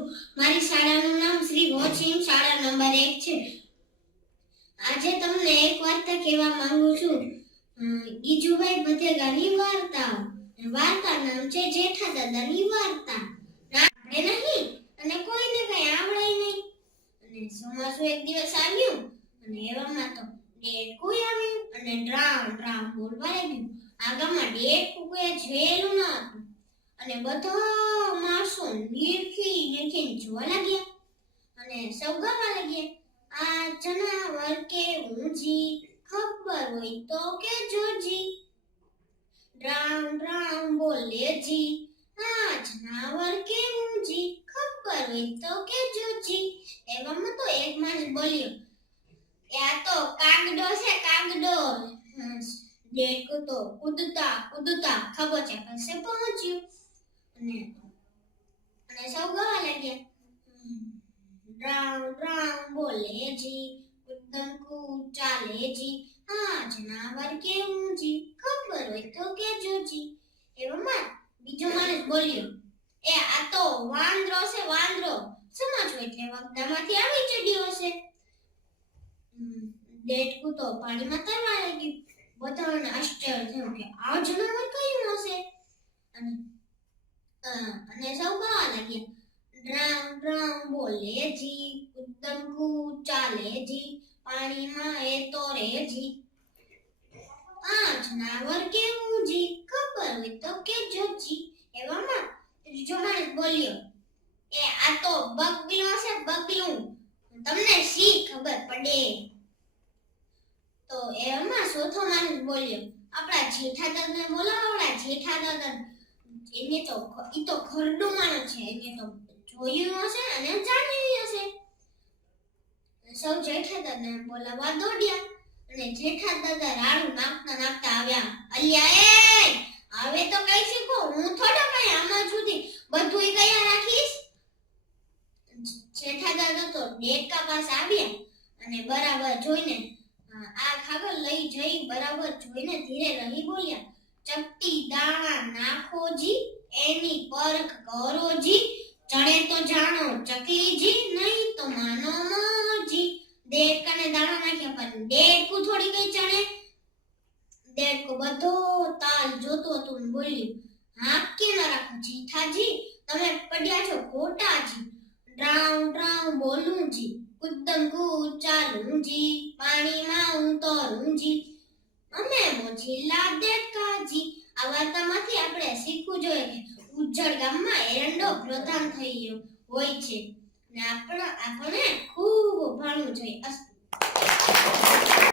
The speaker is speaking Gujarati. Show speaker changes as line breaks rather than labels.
છું મારી શાળાનું નામ શ્રી વોચિંગ શાળા નંબર એક છે. આજે તમને એક વાર્તા કહેવા માંગુ છું. ગીજુભાઈ બધેગાની વાર્તા. વાર્તા નામ છે જેઠા દાદાની વાર્તા. આવડે નહીં અને કોઈને કઈ આવડે નહીં. અને ચોમાસું એક દિવસ આવ્યું અને એવામાં તો ડેટકું આવ્યું અને ડ્રામ ડ્રામ બોલવા લાગ્યું. આગામાં ડેટકું અને બધા માણસો નીરખી નીરખીને જોવા લાગ્યા. અને સૌ ગવા લાગ્યા. આ જનાવર કેવું જી ખબર હોય તો કે જોજી. ડ્રામ ડ્રામ બોલે જી. આ જનાવર કેવું જી ખબર હોય તો કે જોજી. એવામાં તો એક માણસ બોલ્યો ત્યાં તો કાગડો છે, કાગડો. દેડકો તો કૂદતા કૂદતા છે પાસે પહોંચ્યું. અને સૌ ગાવા લાગ્યા ડ્રામ ડ્રામ બોલે જી ઉત્તમ કુ ચાલે જી હા જનાવર કેવું જી ખબર હોય તો કેજો જી એવામાં બીજો માણસ બોલ્યો એ આ તો વાંદરો છે વાંદરો સમજો એટલે વગદામાંથી આવી ચડ્યો હશે દેડકું તો પાણીમાં તરવા લાગ્યું બધાને આશ્ચર્ય થયું કે આ જનાવર કયું હશે અને અને સૌ ગાવા લાગ્યા ડ્રામ ડ્રામ બોલે જી ઉદ્દમ ચાલે જી, પાણીમાં એ તોરે જી. પાંચ નાવર કેવું હોય તો કે જી. એવામાં ત્રીજો માણસ બોલ્યો, એ આ તો બગલો છે, બગલું. તમને શી ખબર પડે? તો એમાં ચોથો માણસ બોલ્યો, આપણા જેઠા દાદા આપણા જેઠા દાદા એને તો એ તો ખરડું માણસ છે. એને તો જોયું હશે અને જાણ્યું હશે. સૌ જેઠા દાદા બોલાવવા દોડ્યા અને જેઠા દાદા રાડું નાખતા નાખતા આવ્યા, અલ્યા એ, હવે તો કઈ શીખો? હું થોડો કઈ આમાં સુધી બધું કયા રાખીશ? જેઠા દાદા તો ડેકા પાસે આવ્યા અને બરાબર જોઈને, આ ખાગર લઈ જઈ બરાબર જોઈને ધીરે રહી બોલ્યા. ચપટી દાણા નાખો જી એની પરખ કરો જી ચણે તો જાણો ચકલી જી નહીં તો માનો મોજી. દેડકાને દાણા નાખ્યા પણ દેડકું થોડી કઈ ચણે દેડકો બધો તાલ જોતો હતો ને બોલ્યું હાથ કેમ ના રાખો જેઠાજી? તમે પડ્યા છો ખોટાજી. ડ્રાઉ ડ્રાઉ બોલું જી. કુદમ કૂદ ચાલું જી. પાણીમાં ઉતરું જી. અમે મોજીલા બાપજી આ વાર્તામાંથી આપણે શીખવું જોઈએ કે ઉજ્જળ ગામમાં એરંડો પ્રધાન થઈ ગયો હોય છે. ને આપણે આપણે ખૂબ ભણવું જોઈએ. અસ્તુ